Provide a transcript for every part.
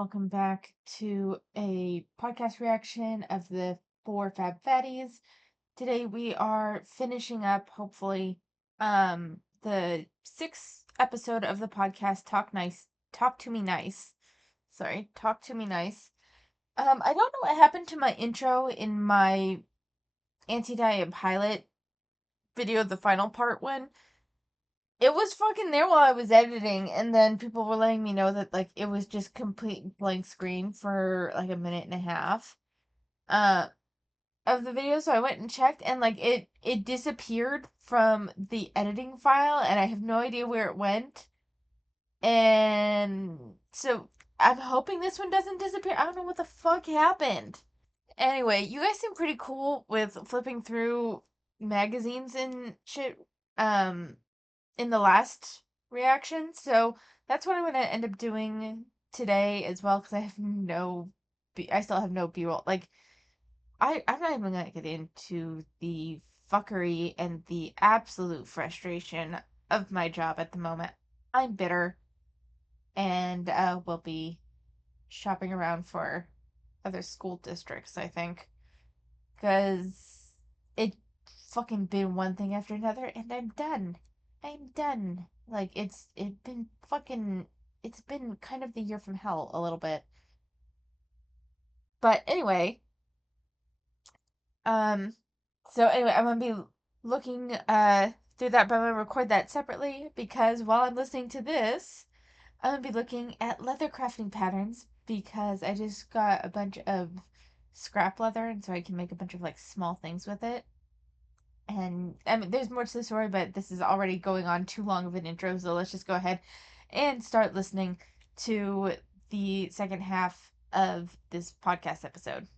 welcome back to a podcast reaction of the four Fab Fatties. Today we are finishing up, hopefully, the sixth episode of the podcast, Talk to Me Nice. Sorry, Talk to Me Nice. I don't know what happened to my intro in my anti-diet pilot video, the final part one. It was fucking there while I was editing, and then people were letting me know that like it was just complete blank screen for like a minute and a half uh of the video. So I went and checked, and like it disappeared from the editing file, and I have no idea where it went. And so I'm hoping this one doesn't disappear. I don't know what the fuck happened. Anyway, you guys seem pretty cool with flipping through magazines and shit. Um, in the last reaction. So that's what I'm gonna end up doing today as well because I have I still have no B-roll. Like I'm not even gonna get into the fuckery and the absolute frustration of my job at the moment. I'm bitter and will be shopping around for other school districts, I think, because it fucking been one thing after another, and I'm done. I'm done. Like it's been kind of the year from hell a little bit. But anyway, um, so anyway, I'm gonna be looking through that, but I'm gonna record that separately because while I'm listening to this, I'm gonna be looking at leather crafting patterns because I just got a bunch of scrap leather, and so I can make a bunch of like small things with it. And I mean, there's more to the story, but this is already going on too long of an intro, so let's just go ahead and start listening to the second half of this podcast episode.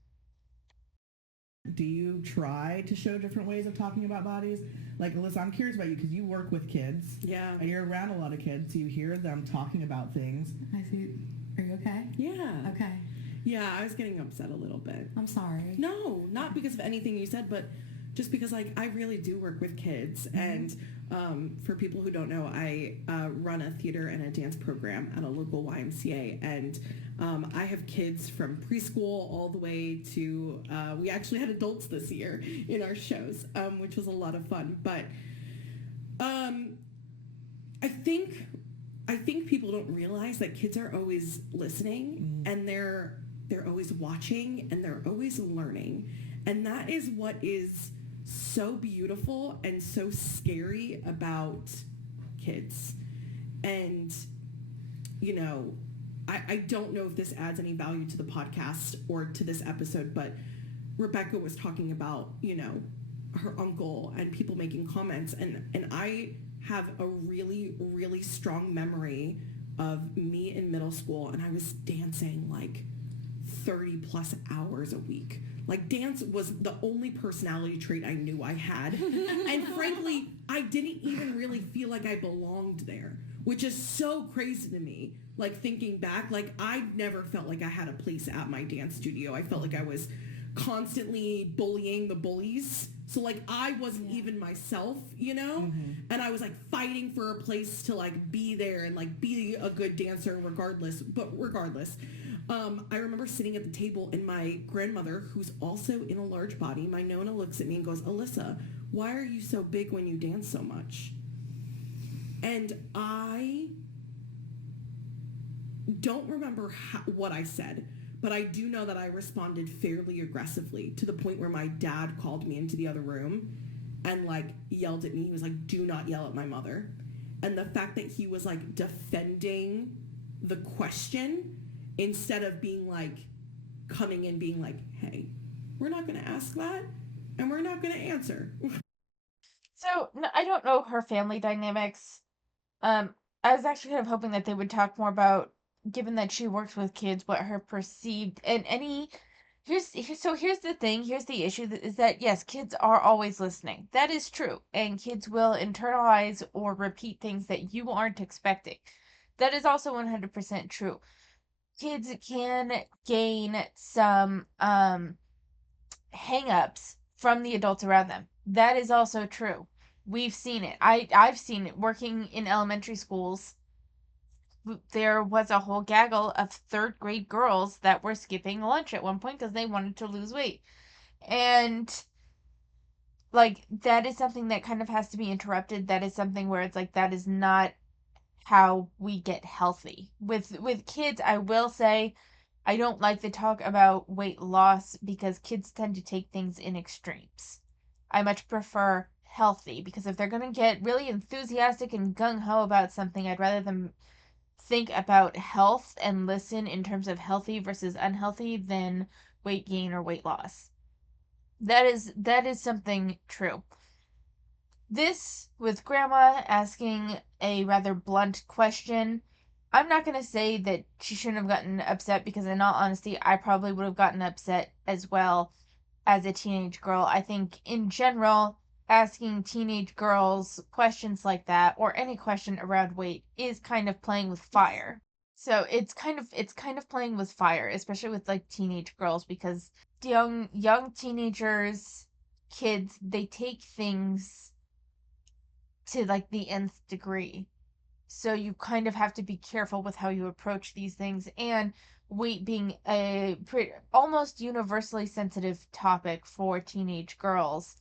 Do you try to show different ways of talking about bodies? Like, Alyssa, I'm curious about you because you work with kids. Yeah. And you're around a lot of kids. So you hear them talking about things. I see. Are you okay? Yeah. Okay. Yeah, I was getting upset a little bit. I'm sorry. No, not because of anything you said, but just because like I really do work with kids. And for people who don't know, I run a theater and a dance program at a local YMCA. And I have kids from preschool all the way to, we actually had adults this year in our shows, which was a lot of fun. But I think people don't realize that kids are always listening and they're always watching and they're always learning. And that is what is so beautiful and so scary about kids. And, you know, I don't know if this adds any value to the podcast or to this episode, but Rebecca was talking about, you know, her uncle and people making comments. And I have a really, really strong memory of me in middle school, and I was dancing like 30 plus hours a week. Like, dance was the only personality trait I knew I had. And frankly, I didn't even really feel like I belonged there, which is so crazy to me. Like, thinking back, like, I never felt like I had a place at my dance studio. I felt like I was constantly bullying the bullies. So, like, I wasn't even myself, you know? And I was, like, fighting for a place to, like, be there and, like, be a good dancer regardless. But regardless, I remember sitting at the table and my grandmother, who's also in a large body, my Nona, looks at me and goes, "Alyssa, why are you so big when you dance so much?" And I don't remember what I said, but I do know that I responded fairly aggressively to the point where my dad called me into the other room and like yelled at me. He was like, "Do not yell at my mother." And the fact that he was like defending the question instead of being like coming in being like, "Hey, we're not going to ask that and we're not going to answer." So I don't know her family dynamics. I was actually kind of hoping that they would talk more about, given that she works with kids, what her perceived and any here's the thing, here's the issue is that yes, kids are always listening. That is true, and kids will internalize or repeat things that you aren't expecting. That is also 100% true. Kids can gain some hang-ups from the adults around them. That is also true. We've seen it. I've seen it working in elementary schools. there was a whole gaggle of third grade girls that were skipping lunch at one point because they wanted to lose weight. And like that is something that kind of has to be interrupted. That is something where it's like that is not how we get healthy. With kids, I will say I don't like the talk about weight loss because kids tend to take things in extremes. I much prefer healthy because if they're going to get really enthusiastic and gung ho about something, I'd rather them think about health and listen in terms of healthy versus unhealthy than weight gain or weight loss. That is something true. This with grandma asking a rather blunt question. I'm not going to say that she shouldn't have gotten upset because in all honesty, I probably would have gotten upset as well as a teenage girl. I think in general, asking teenage girls questions like that or any question around weight is kind of playing with fire. So it's kind of playing with fire, especially with like teenage girls because young teenagers, kids, they take things to like the nth degree. So you kind of have to be careful with how you approach these things, and weight being a almost universally sensitive topic for teenage girls,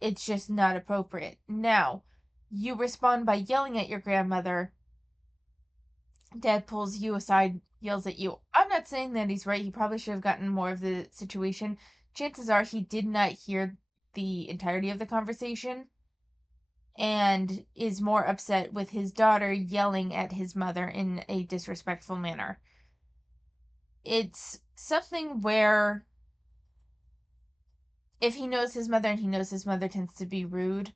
it's just not appropriate. Now, you respond by yelling at your grandmother. Dad pulls you aside, yells at you. I'm not saying that he's right. He probably should have gotten more of the situation. Chances are he did not hear the entirety of the conversation and is more upset with his daughter yelling at his mother in a disrespectful manner. It's something where if he knows his mother and he knows his mother tends to be rude,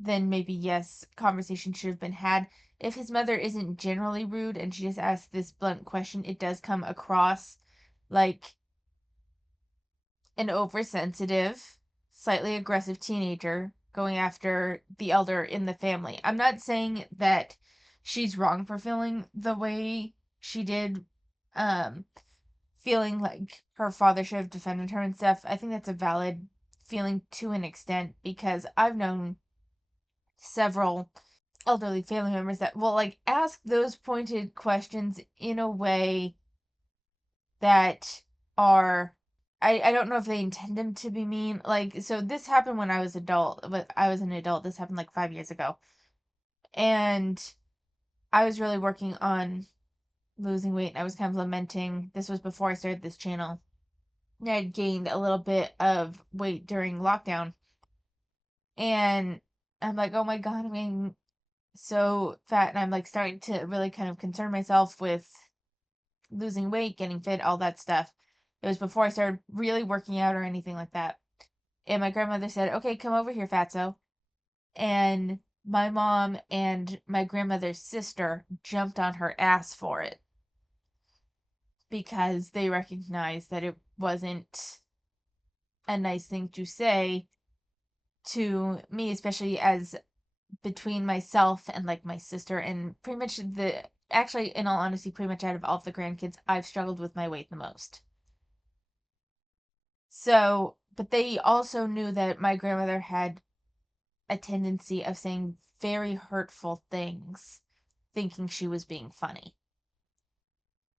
then maybe yes, conversation should have been had. If his mother isn't generally rude and she just asks this blunt question, it does come across like an oversensitive, slightly aggressive teenager going after the elder in the family. I'm not saying that she's wrong for feeling the way she did, um, feeling like her father should have defended her and stuff. I think that's a valid feeling to an extent because I've known several elderly family members that will like ask those pointed questions in a way that are I don't know if they intend them to be mean. Like so this happened when I was adult, but I was an adult. This happened like 5 years ago. And I was really working on losing weight. I was kind of lamenting. This was before I started this channel. I had gained a little bit of weight during lockdown. And I'm like, "Oh my god, I'm getting so fat." And I'm like starting to really kind of concern myself with losing weight, getting fit, all that stuff. It was before I started really working out or anything like that. And my grandmother said, "Okay, come over here, fatso." And my mom and my grandmother's sister jumped on her ass for it because they recognized that it wasn't a nice thing to say to me, especially as between myself and like my sister and pretty much the actually in all honesty pretty much out of all of the grandkids I've struggled with my weight the most. So, but they also knew that my grandmother had a tendency of saying very hurtful things, thinking she was being funny.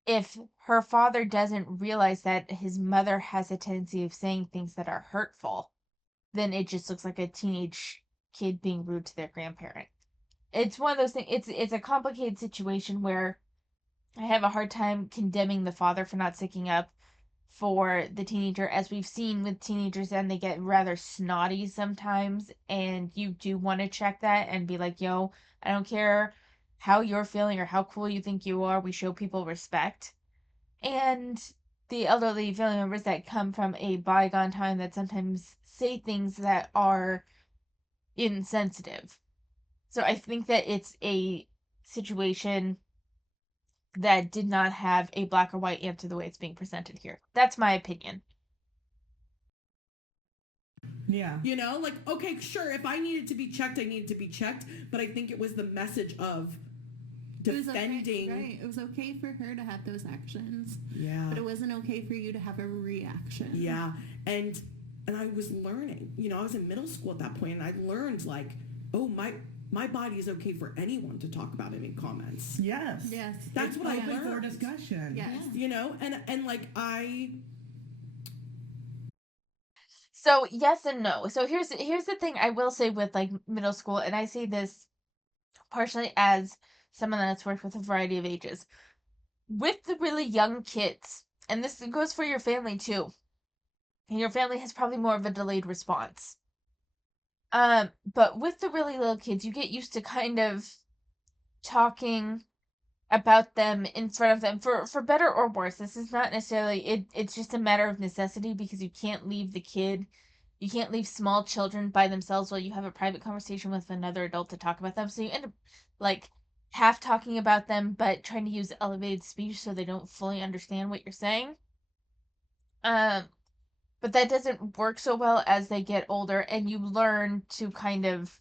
If her father doesn't realize that his mother has a tendency of saying things that are hurtful, then it just looks like a teenage kid being rude to their grandparent. It's one of those things. It's a complicated situation where I have a hard time condemning the father for not sticking up for the teenager, as we've seen with teenagers, and they get rather snotty sometimes, and you do want to check that and be like, yo, I don't care how you're feeling or how cool you think you are, we show people respect. And the elderly family members that come from a bygone time that sometimes say things that are insensitive. So I think that it's a situation that did not have a black or white answer the way it's being presented here. That's my opinion. Yeah. You know, like, okay, sure, if I needed to be checked, I needed to be checked, but I think it was the message of defending. Right. It was okay for her to have those actions. Yeah. But it wasn't okay for you to have a reaction. Yeah. And I was learning, you know, I was in middle school at that point, and I learned like, oh, my body is okay for anyone to talk about it in comments. Yes. Yes. That's what I Open for learned. discussion. Yes. You know, and like So yes and no. So here's the thing I will say with like middle school, and I say this partially as someone that's worked with a variety of ages. With the really young kids, and this goes for your family too. And your family has probably more of a delayed response. But with the really little kids, you get used to kind of talking about them in front of them for better or worse. This is not necessarily it's just a matter of necessity because you can't leave small children by themselves while you have a private conversation with another adult to talk about them. So you end up like half talking about them but trying to use elevated speech so they don't fully understand what you're saying. Um but that doesn't work so well as they get older and you learn to kind of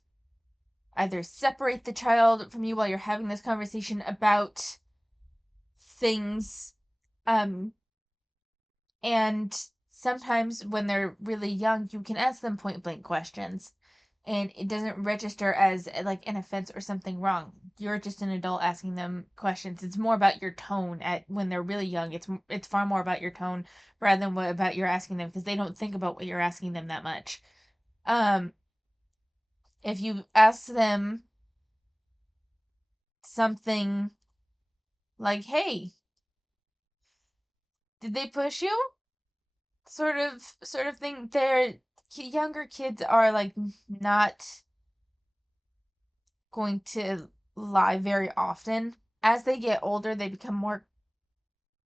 either separate the child from you while you're having this conversation about things. Um, and sometimes when they're really young, you can ask them point blank questions and it doesn't register as like an offense or something wrong. You're just an adult asking them questions. It's more about your tone at when they're really young. It's far more about your tone rather than what about you're asking them because they don't think about what you're asking them that much. Um, if you ask them something like, "Hey, did they push you?" sort of thing. They're younger kids are like not going to lie very often. As they get older, they become more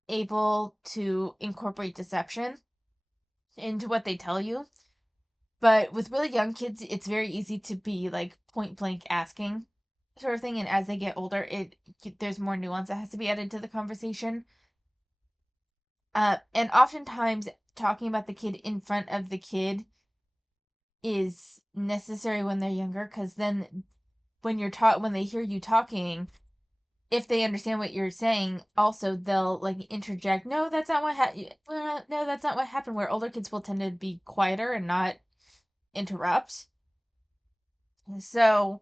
able to incorporate deception into what they tell you. But with really young kids, it's very easy to be like point blank asking sort of thing. And as they get older, it there's more nuance that has to be added to the conversation. And oftentimes talking about the kid in front of the kid is necessary when they're younger because then when they hear you talking, if they understand what you're saying, also they'll like interject, no, that's not what no, that's not what happened, where older kids will tend to be quieter and not interrupt. So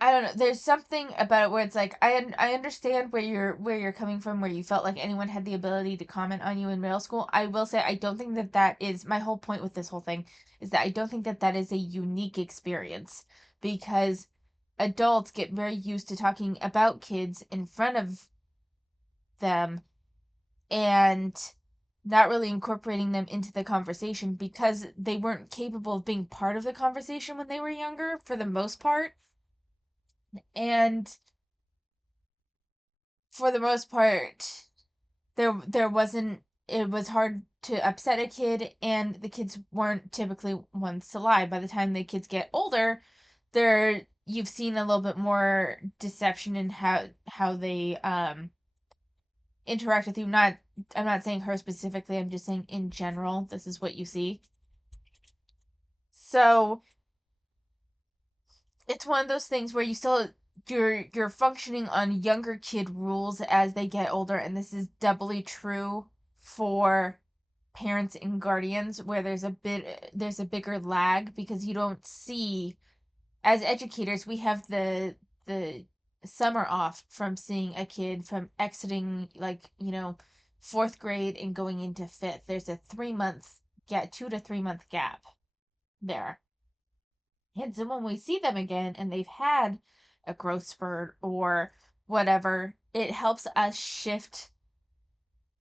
I don't know. There's something about it where it's like I understand where you're coming from, where you felt like anyone had the ability to comment on you in middle school. I will say I don't think that that is my whole point with this whole thing is that I don't think that that is a unique experience because adults get very used to talking about kids in front of them and not really incorporating them into the conversation because they weren't capable of being part of the conversation when they were younger for the most part. And for the most part, there wasn't it was hard to upset a kid and the kids weren't typically ones to lie. By the time the kids get older, they're you've seen a little bit more deception in how they interact with you. Not I'm not saying her specifically, I'm just saying in general, this is what you see. So it's one of those things where you're functioning on younger kid rules as they get older, and this is doubly true for parents and guardians where there's a bigger lag because you don't see as educators we have the summer off from seeing a kid from exiting like fourth grade and going into fifth. There's a 3 month gap, 2 to 3 month gap there. And so when we see them again and they've had a growth spurt or whatever, it helps us shift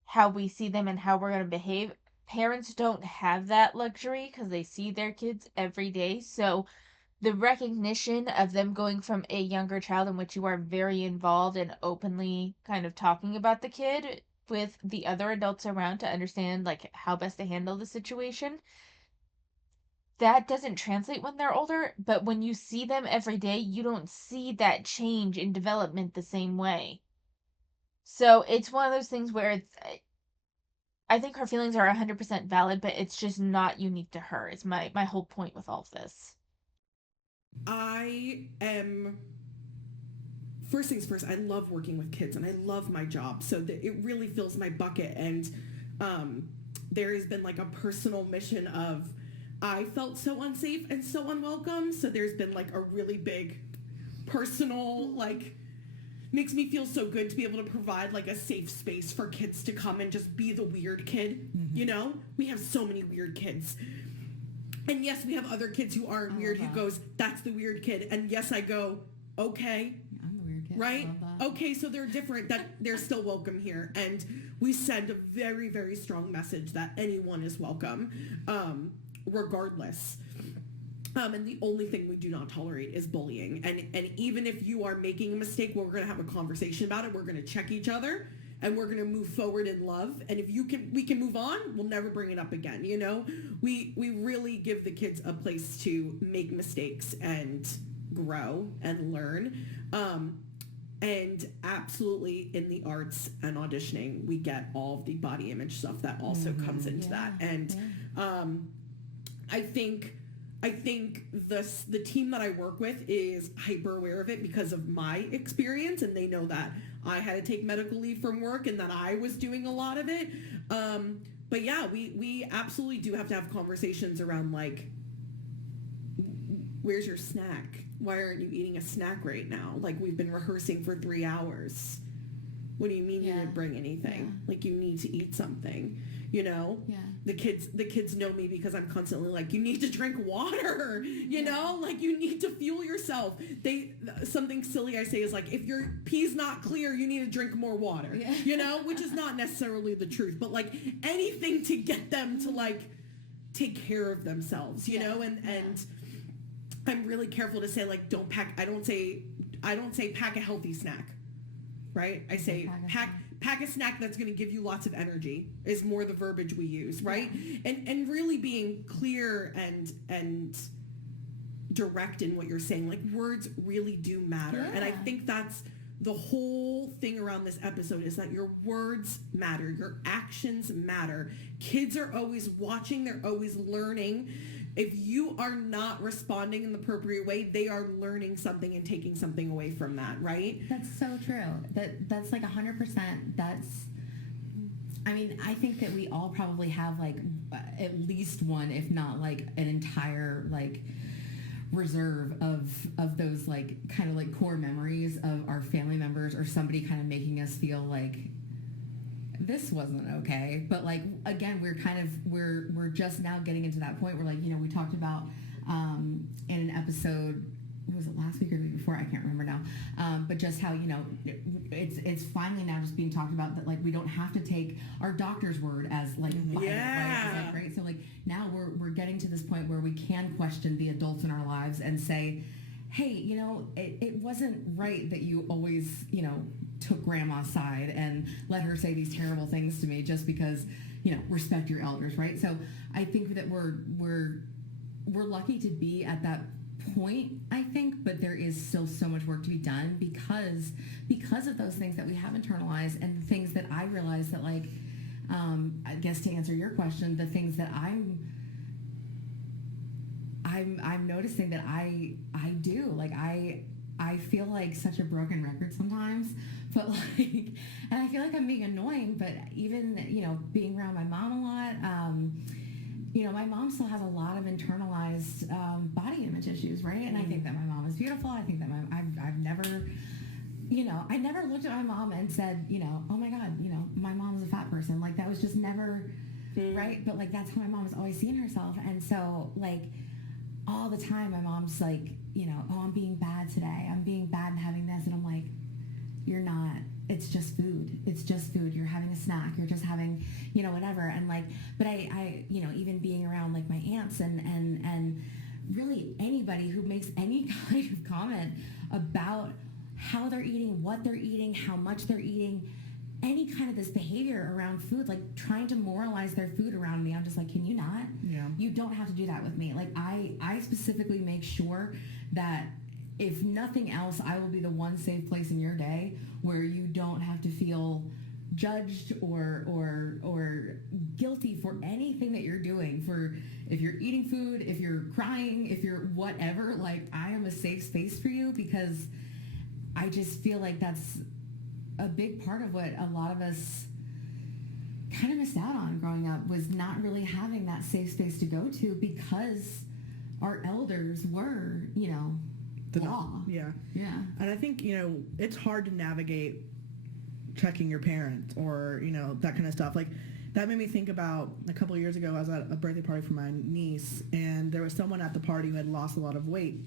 how we see them and how we're going to behave. Parents don't have that luxury because they see their kids every day. So the recognition of them going from a younger child in which you are very involved and openly kind of talking about the kid with the other adults around to understand like how best to handle the situation, that doesn't translate when they're older, but when you see them every day, you don't see that change in development the same way. So it's one of those things where I think her feelings are 100% valid, but it's just not unique to her. It's my whole point with all of this. I am first things first, I love working with kids and I love my job. So that it really fills my bucket. And there has been like a personal mission of I felt so unsafe and so unwelcome. So there's been like a really big personal, like, makes me feel so good to be able to provide like a safe space for kids to come and just be the weird kid. You know, we have so many weird kids. And yes, we have other kids who aren't weird, who goes, that's the weird kid. And yes, I go, okay. I'm the weird kid. Right? I love that. Okay, so they're different, that they're still welcome here. And we send a very, very strong message that anyone is welcome, regardless. And the only thing we do not tolerate is bullying. And even if you are making a mistake, we're going to have a conversation about it. We're going to check each other, and we're going to move forward in love. And if we can move on, we'll never bring it up again. You know, we really give the kids a place to make mistakes and grow and learn. And absolutely, in the arts and auditioning, we get all of the body image stuff that also comes into that. And I think the team that I work with is hyper aware of it because of my experience, and they know that I had to take medical leave from work and that I was doing a lot of it. But yeah, we absolutely do have to have conversations around, like, where's your snack? Why aren't you eating a snack right now? Like, we've been rehearsing for 3 hours. What do you mean you didn't bring anything? Like, you need to eat something, you know? Yeah. The kids know me because I'm constantly like, you need to drink water, you know? Like, you need to fuel yourself. Something silly I say is like, if your pee's not clear, you need to drink more water, you know? Which is not necessarily the truth, but like anything to get them to like take care of themselves, you know? And I'm really careful to say, like, I don't say pack a healthy snack, right? I say pack a snack that's going to give you lots of energy is more the verbiage we use, right? And really being clear and direct in what you're saying. Like, words really do matter. And I think that's the whole thing around this episode, is that your words matter, your actions matter. Kids are always watching, they're always learning. If you are not responding in the appropriate way, they are learning something and taking something away from that, right? That's so true. That's like 100%. I mean, I think that we all probably have like at least one, if not like an entire like reserve of those like kind of like core memories of our family members or somebody kind of making us feel like this wasn't okay. But like, again, we're just now getting into that point where, like, you know, we talked about in an episode, was it last week or the week before? I can't remember now. But just how, you know, it's finally now just being talked about that, like, we don't have to take our doctor's word as like final, right? So like now we're getting to this point where we can question the adults in our lives and say, hey, you know, it wasn't right that you always, you know, took grandma's side and let her say these terrible things to me just because, you know, respect your elders, right? So I think that we're lucky to be at that point, I think, but there is still so much work to be done because of those things that we have internalized, and the things that I realize that, like, I guess to answer your question, the things that I'm noticing that I do, like, I feel like such a broken record sometimes, but like, and I feel like I'm being annoying, but even, you know, being around my mom a lot, you know, my mom still has a lot of internalized body image issues, right? And I think that my mom is beautiful. I think that I've never, you know, I never looked at my mom and said, you know, oh my God, you know, my mom's a fat person. Like, that was just never, right? But like, that's how my mom has always seen herself. And so, like, all the time my mom's like, you know, oh, I'm being bad today. I'm being bad and having this. And I'm like, you're not. It's just food. It's just food. You're having a snack. You're just having, you know, whatever. And like, but I, you know, even being around like my aunts and really anybody who makes any kind of comment about how they're eating, what they're eating, how much they're eating, any kind of this behavior around food, like trying to moralize their food around me, I'm just like, can you not? Yeah. You don't have to do that with me. Like, I specifically make sure that if nothing else, I will be the one safe place in your day where you don't have to feel judged or guilty for anything that you're doing. For if you're eating food, if you're crying, if you're whatever, like, I am a safe space for you, because I just feel like that's a big part of what a lot of us kind of missed out on growing up, was not really having that safe space to go to because our elders were, you know, law. Yeah. Yeah. And I think, you know, it's hard to navigate checking your parents or, you know, that kind of stuff. Like, that made me think about a couple of years ago, I was at a birthday party for my niece, and there was someone at the party who had lost a lot of weight.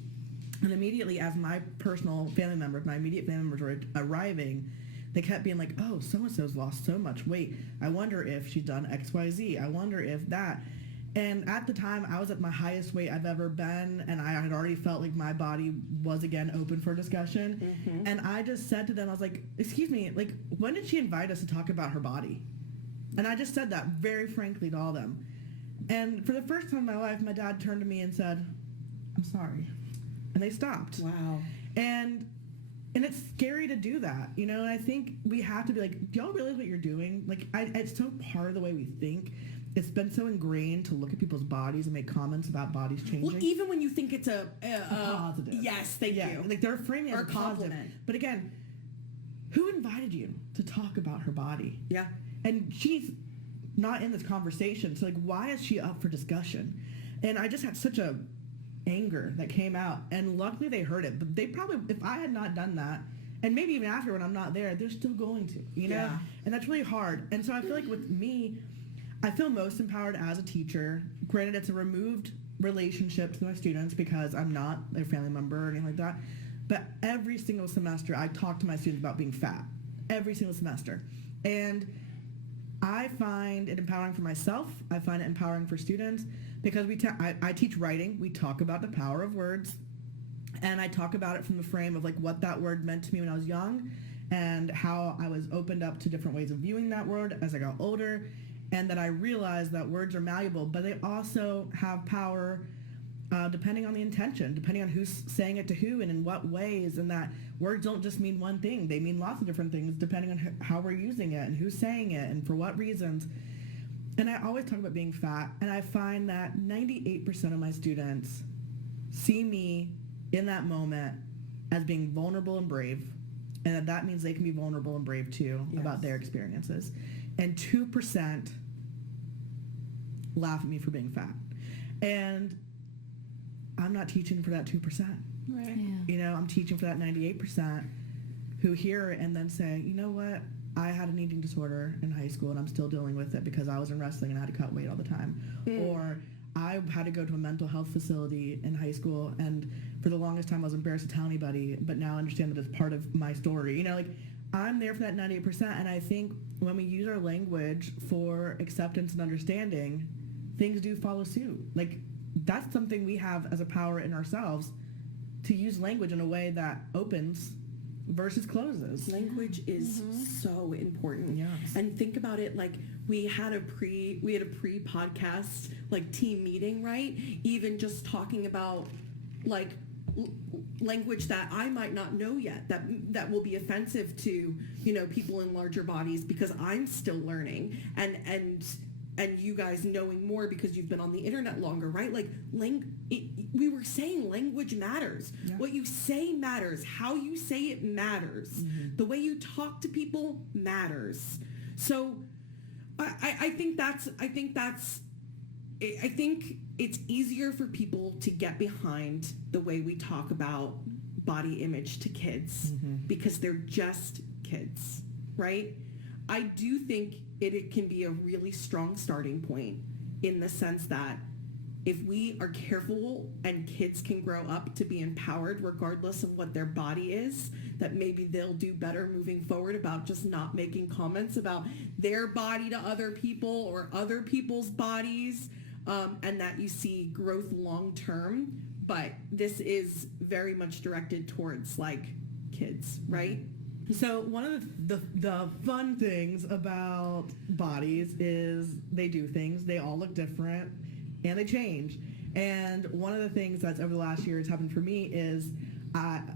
And immediately, as my personal family members, my immediate family members were arriving, they kept being like, oh, so-and-so's lost so much weight. I wonder if she's done X, Y, Z. I wonder if that. And at the time, I was at my highest weight I've ever been, and I had already felt like my body was again open for discussion. Mm-hmm. And I just said to them, I was like, excuse me, like, when did she invite us to talk about her body? And I just said that very frankly to all of them. And for the first time in my life, my dad turned to me and said, I'm sorry. And they stopped. Wow. And it's scary to do that, you know, and I think we have to be like, do y'all realize what you're doing? Like, it's so part of the way we think. It's been so ingrained to look at people's bodies and make comments about bodies changing. Well, even when you think it's a positive. Yes, thank you. Like, they're framing it Or as a positive. compliment. But again, who invited you to talk about her body? Yeah. And she's not in this conversation. So, like, why is she up for discussion? And I just had such a anger that came out. And luckily they heard it. But they probably, if I had not done that, and maybe even after when I'm not there, they're still going to, you know? Yeah. And that's really hard. And so I feel like with me, I feel most empowered as a teacher. Granted, it's a removed relationship to my students because I'm not their family member or anything like that. But every single semester, I talk to my students about being fat. Every single semester. And I find it empowering for myself. I find it empowering for students because I teach writing. We talk about the power of words, and I talk about it from the frame of like what that word meant to me when I was young and how I was opened up to different ways of viewing that word as I got older, and that I realized that words are malleable, but they also have power depending on the intention, depending on who's saying it to who and in what ways, and that words don't just mean one thing. They mean lots of different things depending on how we're using it and who's saying it and for what reasons. And I always talk about being fat, and I find that 98% of my students see me in that moment as being vulnerable and brave, and that means they can be vulnerable and brave too about their experiences. And 2% laugh at me for being fat. And I'm not teaching for that 2%. Right. Yeah. You know, I'm teaching for that 98% who hear it and then say, you know what, I had an eating disorder in high school and I'm still dealing with it because I was in wrestling and I had to cut weight all the time. Or I had to go to a mental health facility in high school, and for the longest time I was embarrassed to tell anybody, but now I understand that it's part of my story. You know, like, I'm there for that 98%, and I think when we use our language for acceptance and understanding, things do follow suit. Like, that's something we have as a power in ourselves, to use language in a way that opens versus closes. Language is so important. Yes. And think about it, like we had a pre-podcast like team meeting, right? Even just talking about like language that I might not know yet, that will be offensive to, you know, people in larger bodies, because I'm still learning, and you guys knowing more because you've been on the internet longer, right? Like, we were saying language matters. Yeah. What you say matters. How you say it matters. The way you talk to people matters. So I think it's easier for people to get behind the way we talk about body image to kids because they're just kids, right? I do think it can be a really strong starting point, in the sense that if we are careful and kids can grow up to be empowered regardless of what their body is, that maybe they'll do better moving forward about just not making comments about their body to other people or other people's bodies, and that you see growth long term. But this is very much directed towards like kids, right? So one of the fun things about bodies is they do things, they all look different, and they change. And one of the things that's over the last year has happened for me is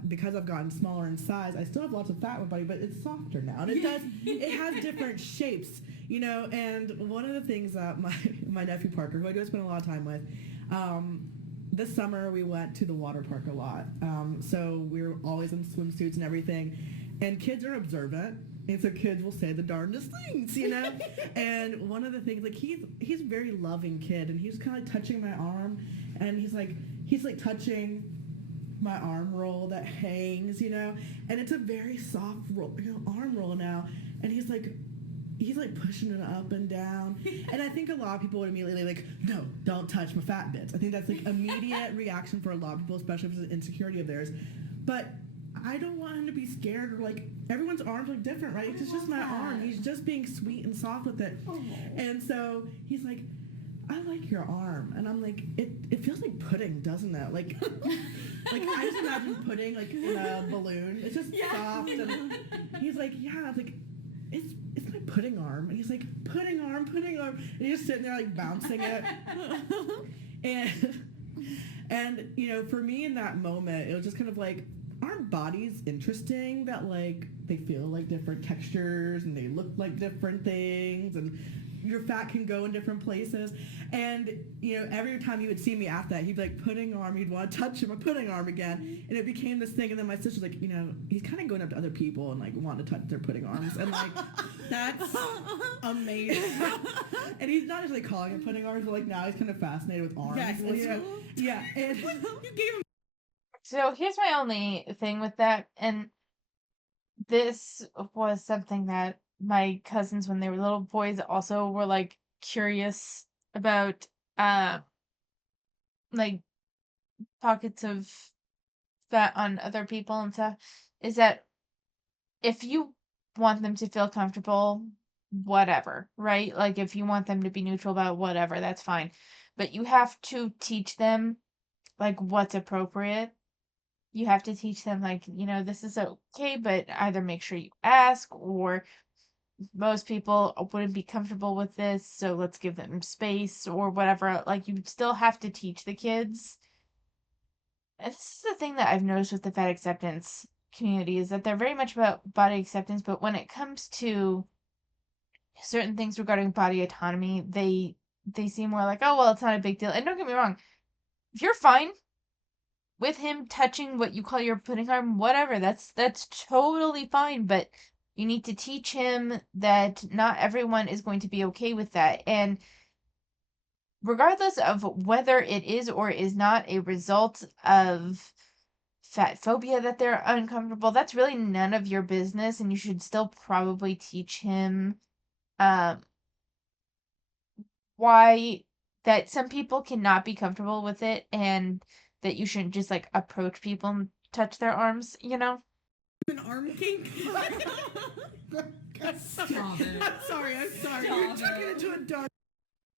because I've gotten smaller in size, I still have lots of fat in my body, but it's softer now. And it has different shapes, you know. And one of the things that my nephew Parker, who I do spend a lot of time with, this summer we went to the water park a lot. So we were always in swimsuits and everything. And kids are observant, And so kids will say the darndest things, you know? And one of the things, like, he's a very loving kid, and he's kind of like touching my arm, and he's like touching my arm roll that hangs, you know? And it's a very soft roll, arm roll now. And he's like pushing it up and down. And I think a lot of people would immediately like, no, don't touch my fat bits. I think that's like immediate reaction for a lot of people, especially if it's an insecurity of theirs. But I don't want him to be scared, or like, everyone's arms look different, right? It's just my arm. He's just being sweet and soft with it. Oh. And so he's like, I like your arm. And I'm like, it feels like pudding, doesn't it? Like I just imagine pudding like in a balloon. It's just soft. And he's like, yeah. I was like, it's my pudding arm. And he's like, pudding arm. And he's just sitting there like bouncing it. And you know, for me in that moment, it was just kind of like, aren't bodies interesting that like they feel like different textures and they look like different things, and your fat can go in different places. And you know, every time he would see me after that, he'd be like, pudding arm, he'd want to touch my pudding arm again. And it became this thing. And then my sister's like, you know, he's kind of going up to other people and like wanting to touch their pudding arms, and like, that's amazing. And he's not just like calling it pudding arms, but like now he's kind of fascinated with arms. Yeah. And you gave him. So here's my only thing with that, and this was something that my cousins, when they were little boys, also were like curious about, like pockets of fat on other people and stuff, is that if you want them to feel comfortable, whatever, right? Like if you want them to be neutral about whatever, that's fine. But you have to teach them like what's appropriate. You have to teach them, like, you know, this is okay, but either make sure you ask, or most people wouldn't be comfortable with this, so let's give them space, or whatever. Like, you still have to teach the kids. And this is the thing that I've noticed with the fat acceptance community, is that they're very much about body acceptance, but when it comes to certain things regarding body autonomy, they seem more like, oh, well, it's not a big deal. And don't get me wrong, if you're fine with him touching what you call your pudding arm, whatever, that's totally fine, but you need to teach him that not everyone is going to be okay with that. And regardless of whether it is or is not a result of fat phobia that they're uncomfortable, that's really none of your business, and you should still probably teach him um why that some people cannot be comfortable with it, and that you shouldn't just like approach people and touch their arms, you know? An arm kink. Stop it. I'm sorry. Stop You took it. it into a dark.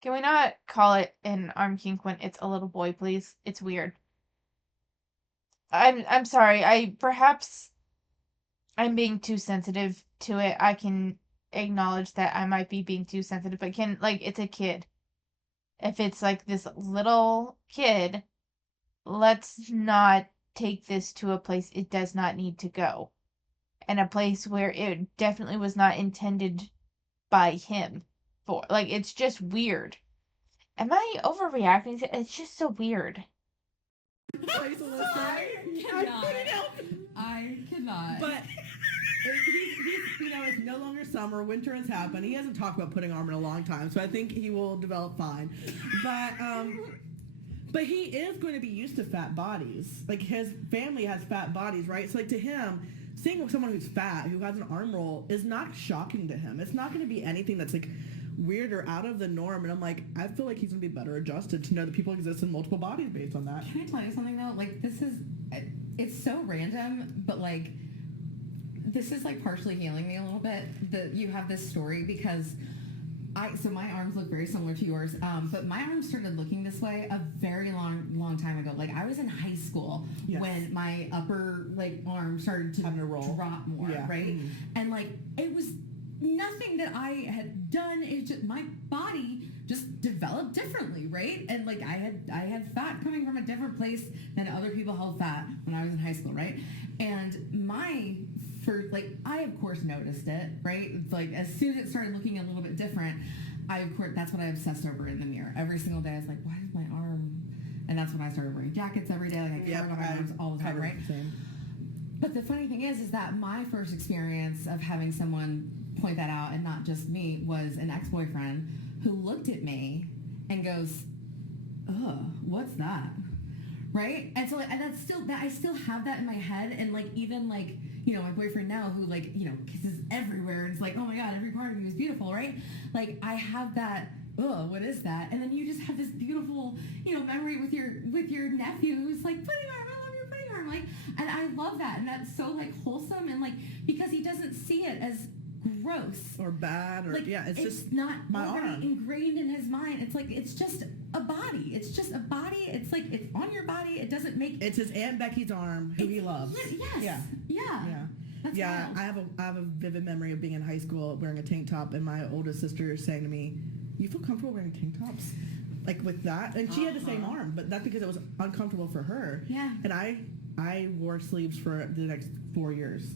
Can we not call it an arm kink when it's a little boy, please? It's weird. I'm sorry. I'm being too sensitive to it. I can acknowledge that I might be being too sensitive, but it's a kid. If it's like this little kid, let's not take this to a place it does not need to go. And a place where it definitely was not intended by him for. Like, it's just weird. Am I overreacting to it? It's just so weird. I cannot. But he's you know, it's no longer summer. Winter has happened. He hasn't talked about putting arm in a long time, so I think he will develop fine. But he is going to be used to fat bodies. Like, his family has fat bodies, right? So like, to him, seeing someone who's fat, who has an arm roll, is not shocking to him. It's not going to be anything that's like weird or out of the norm. And I'm like, I feel like he's going to be better adjusted to know that people exist in multiple bodies based on that. Can I tell you something though? Like, it's so random, but like, this is like partially healing me a little bit that you have this story, because so my arms look very similar to yours, but my arms started looking this way a very long time ago. Like, I was in high school when my upper like arm started to drop more, right? Mm-hmm. And like, it was nothing that I had done. It just, my body just developed differently, right? And like, I had fat coming from a different place than other people held fat when I was in high school, right? And I of course noticed it, right? Like, as soon as it started looking a little bit different, that's what I obsessed over in the mirror. Every single day I was like, why is my arm? And that's when I started wearing jackets every day. Like, I covered my arms all the time, right? But the funny thing is that my first experience of having someone point that out, and not just me, was an ex-boyfriend who looked at me and goes, "Ugh, what's that?" Right? And so, and that's still that I still have that in my head, and like even like my boyfriend now, who like kisses everywhere, and it's like, oh my god, every part of you is beautiful, right? Like I have that. Oh, what is that? And then you just have this beautiful, memory with your nephew who's like, pudding arm, I love your pudding arm, like, and I love that, and that's so like wholesome, and like because he doesn't see it as gross or bad, or like, it's just not my already arm. ingrained in his mind. It's like it's just a body. It's just a body. It's like it's on your body. It doesn't make. It's his Aunt Becky's arm, who he loves. Yes. Yeah. That's wild. I have a vivid memory of being in high school wearing a tank top, and my oldest sister saying to me, "You feel comfortable wearing tank tops?" Like with that, and she had the same arm, but that's because it was uncomfortable for her. Yeah. And I wore sleeves for the next 4 years.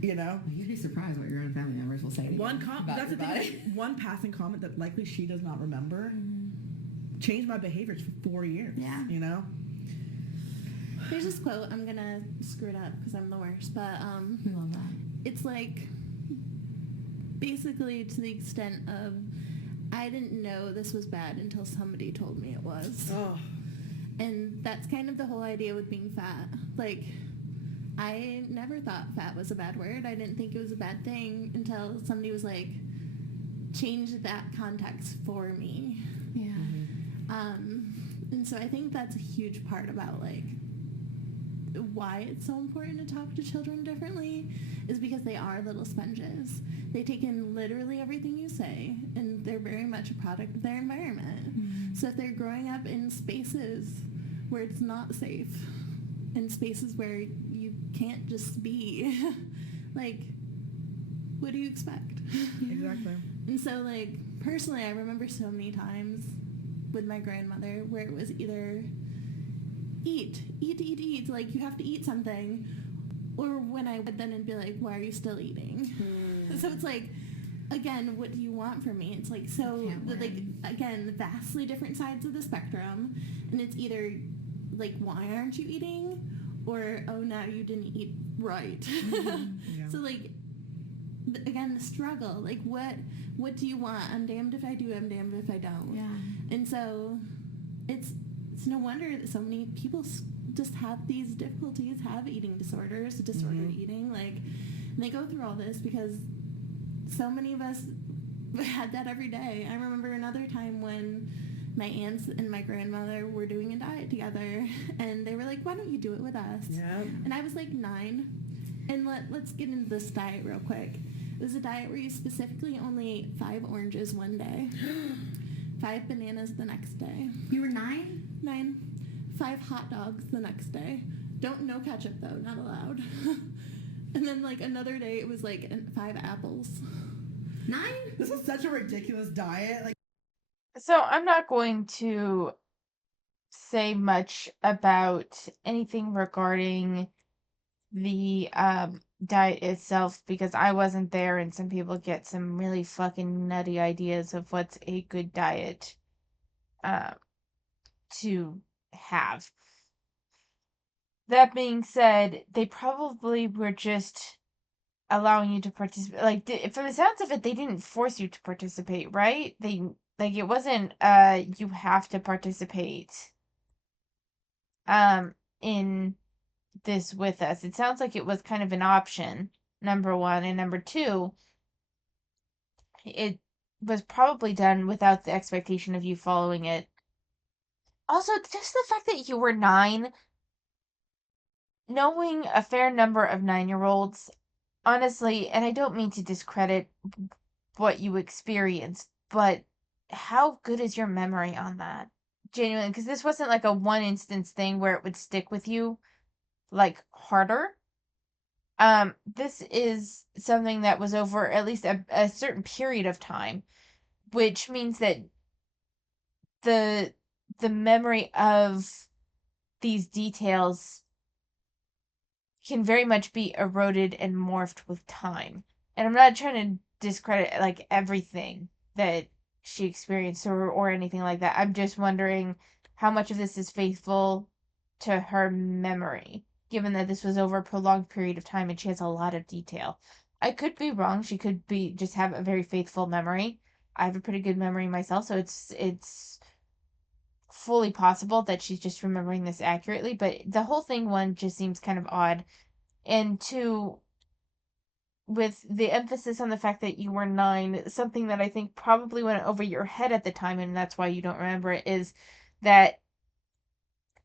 You'd be surprised what your own family members will say to you. That's the thing. One passing comment that likely she does not remember changed my behaviors for 4 years. Yeah. There's this quote, I'm gonna screw it up because I'm the worst, but We love that. it's like basically to the extent of I didn't know this was bad until somebody told me it was. Oh. And that's kind of the whole idea with being fat. Like, I never thought fat was a bad word. I didn't think it was a bad thing until somebody was like, change that context for me. Yeah. And so I think that's a huge part about like why it's so important to talk to children differently is because they are little sponges. They take in literally everything you say, and they're very much a product of their environment. Mm-hmm. So if they're growing up in spaces where it's not safe, in spaces where you can't just be, like, what do you expect? Exactly. And so, like, personally, I remember so many times with my grandmother where it was either eat, like, you have to eat something, or when I would then and be like, why are you still eating? So it's like, again, what do you want from me? It's like, so, like, again, vastly different sides of the spectrum, and it's either, like, why aren't you eating? Or, oh, now you didn't eat right. Yeah. So, like, again, the struggle. Like, what do you want? I'm damned if I do, I'm damned if I don't. Yeah. And so, it's no wonder that so many people just have these difficulties, have eating disorders, disordered eating. Like, and they go through all this because so many of us had that every day. I remember another time when my aunts and my grandmother were doing a diet together, and they were like, why don't you do it with us? Yeah. And I was like 9, and let's get into this diet real quick. It was a diet where you specifically only ate 5 oranges one day, 5 bananas the next day. You were 9? 9, 5 hot dogs the next day. No ketchup though, not allowed. And then like another day it was like 5 apples. 9? This is such a ridiculous diet. Like, So I'm not going to say much about anything regarding the diet itself because I wasn't there, and some people get some really fucking nutty ideas of what's a good diet to have. That being said, they probably were just allowing you to participate. Like, from the sounds of it, they didn't force you to participate, right? It wasn't you have to participate in this with us. It sounds like it was kind of an option, number one, and number two, it was probably done without the expectation of you following it. Also, just the fact that you were 9, knowing a fair number of 9-year-olds, honestly, and I don't mean to discredit what you experienced, but how good is your memory on that? Genuinely, because this wasn't like a one instance thing where it would stick with you like harder. This is something that was over at least a certain period of time, which means that the memory of these details can very much be eroded and morphed with time. And I'm not trying to discredit like everything that she experienced or anything like that. I'm just wondering how much of this is faithful to her memory. given that this was over a prolonged period of time and she has a lot of detail. I could be wrong. She could be just have a very faithful memory. I have a pretty good memory myself, so it's fully possible that she's just remembering this accurately, but the whole thing, one, just seems kind of odd, and two, with the emphasis on the fact that you were 9, something that I think probably went over your head at the time, and that's why you don't remember it, is that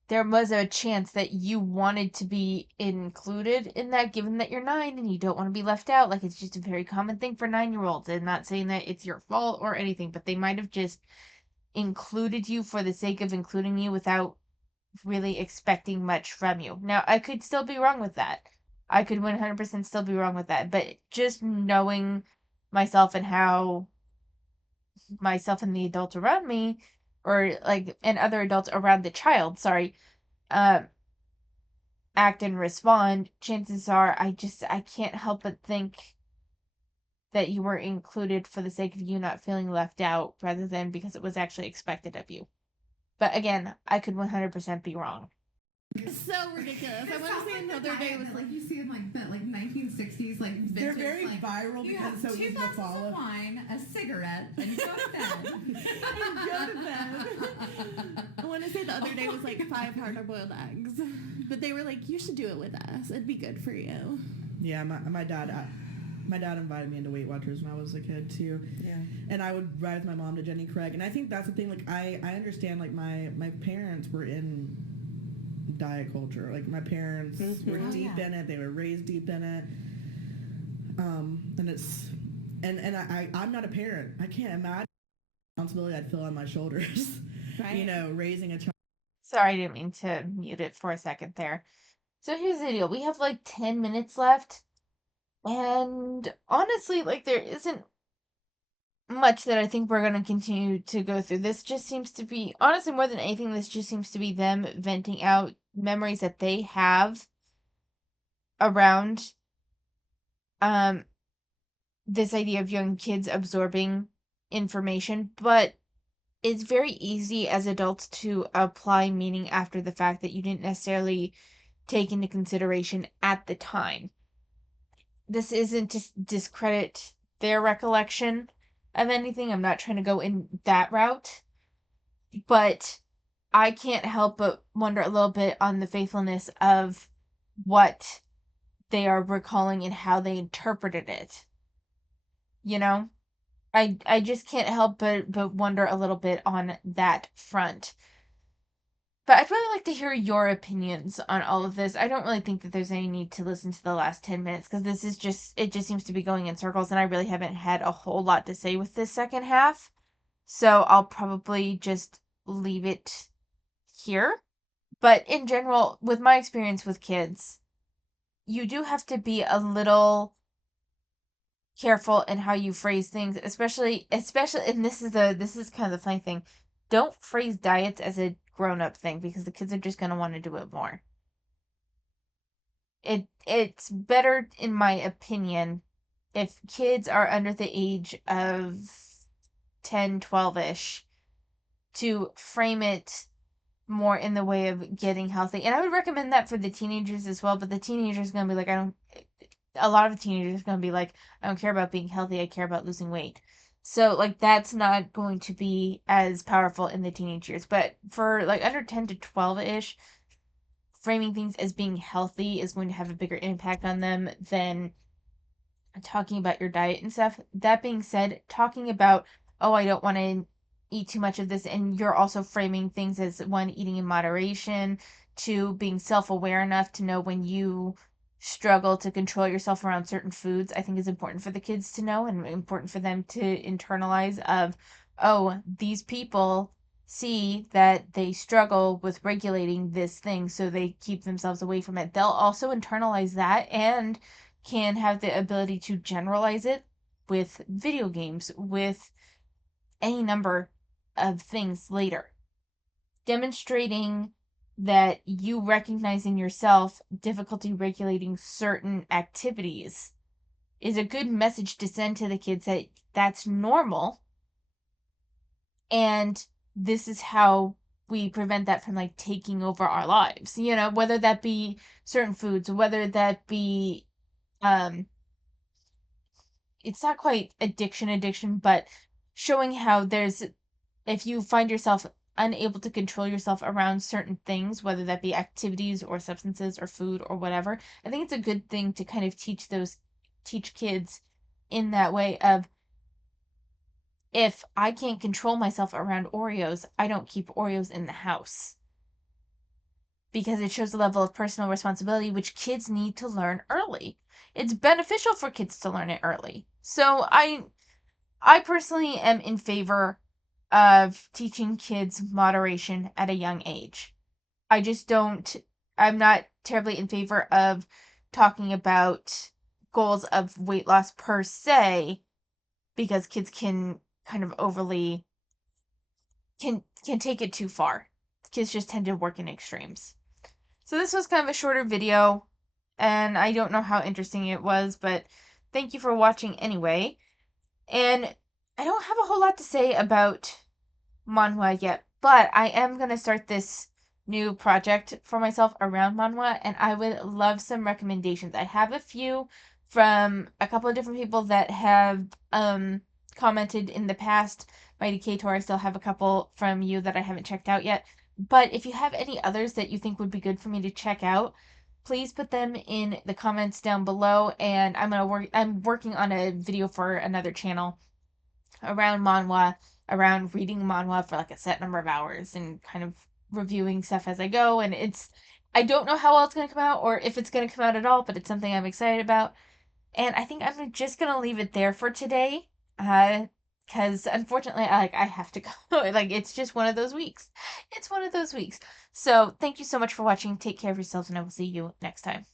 there was a chance that you wanted to be included in that, given that you're 9 and you don't want to be left out. Like, it's just a very common thing for 9-year-olds. And not saying that it's your fault or anything, but they might have just included you for the sake of including you without really expecting much from you. Now, I could still be wrong with that. I could 100% still be wrong with that. But just knowing myself and how myself and the adults around me, or like, and other adults around the child, sorry, uh, act and respond, chances are I can't help but think that you were included for the sake of you not feeling left out rather than because it was actually expected of you. But again, I could 100% be wrong. So ridiculous. I want to say another day was like you see in like the 1960s like vintage, They're very like, viral you because have it's so 2 easy to glasses follow. of wine, a cigarette, and go to bed. And go to bed. I want to say the other day was like 5 hard-boiled eggs, but they were like, "You should do it with us. It'd be good for you." Yeah, my dad invited me into Weight Watchers when I was a kid too. Yeah. And I would ride with my mom to Jenny Craig, and I think that's the thing. Like I understand. Like my parents were in diet culture. Like my parents were Oh, deep yeah. in it. They were raised deep in it. And it's and I'm not a parent. I can't imagine the responsibility I'd feel on my shoulders. Right? You know, raising a child. Sorry, I didn't mean to mute it for a second there. So here's the deal. We have like 10 minutes left. And honestly, like, there isn't much that I think we're going to continue to go through. This just seems to be, honestly, more than anything, this just seems to be them venting out memories that they have around um this idea of young kids absorbing information, but it's very easy as adults to apply meaning after the fact that you didn't necessarily take into consideration at the time. This isn't to discredit their recollection of anything. I'm not trying to go in that route, but I can't help but wonder a little bit on the faithfulness of what they are recalling and how they interpreted it. You know? I just can't help but wonder a little bit on that front. But I'd really like to hear your opinions on all of this. I don't really think that there's any need to listen to the last 10 minutes because this is just, it just seems to be going in circles, and I really haven't had a whole lot to say with this second half. So I'll probably just leave it here. But in general, with my experience with kids, you do have to be a little careful in how you phrase things, especially and this is kind of the funny thing. Don't phrase diets as a grown-up thing because the kids are just going to want to do it more. It's better, in my opinion, if kids are under the age of 10, 12ish, to frame it more in the way of getting healthy. And I would recommend that for the teenagers as well, but the teenagers going to be like, a lot of teenagers going to be like, I don't care about being healthy, I care about losing weight. So, like, that's not going to be as powerful in the teenage years. But for, like, under 10 to 12-ish, framing things as being healthy is going to have a bigger impact on them than talking about your diet and stuff. That being said, talking about, oh, I don't want to eat too much of this, and you're also framing things as, one, eating in moderation, two, being self-aware enough to know when you struggle to control yourself around certain foods, I think is important for the kids to know and important for them to internalize of, oh, these people see that they struggle with regulating this thing, so they keep themselves away from it. They'll also internalize that and can have the ability to generalize it with video games, with any number of things later. Demonstrating that you recognize in yourself difficulty regulating certain activities is a good message to send to the kids that that's normal, and this is how we prevent that from like taking over our lives, you know, whether that be certain foods, whether that be um it's not quite addiction, but showing how there's, if you find yourself unable to control yourself around certain things, whether that be activities or substances or food or whatever, I think it's a good thing to kind of teach kids in that way of, if I can't control myself around Oreos, I don't keep Oreos in the house. Because it shows a level of personal responsibility which kids need to learn early. It's beneficial for kids to learn it early. So I personally am in favor of teaching kids moderation at a young age. I just don't, I'm not terribly in favor of talking about goals of weight loss per se, because kids can kind of overly, can take it too far. Kids just tend to work in extremes. So this was kind of a shorter video, and I don't know how interesting it was, but thank you for watching anyway. And I don't have a whole lot to say about manhwa yet, but I am going to start this new project for myself around manhwa, and I would love some recommendations. I have a few from a couple of different people that have commented in the past. Mighty Kator, I still have a couple from you that I haven't checked out yet. But if you have any others that you think would be good for me to check out, please put them in the comments down below. And I'm working on a video for another channel around manhwa, around reading manhwa for like a set number of hours and kind of reviewing stuff as I go. And I don't know how well it's going to come out or if it's going to come out at all, but it's something I'm excited about. And I think I'm just going to leave it there for today. Because unfortunately, I have to go. Like, it's just one of those weeks. It's one of those weeks. So thank you so much for watching. Take care of yourselves, and I will see you next time.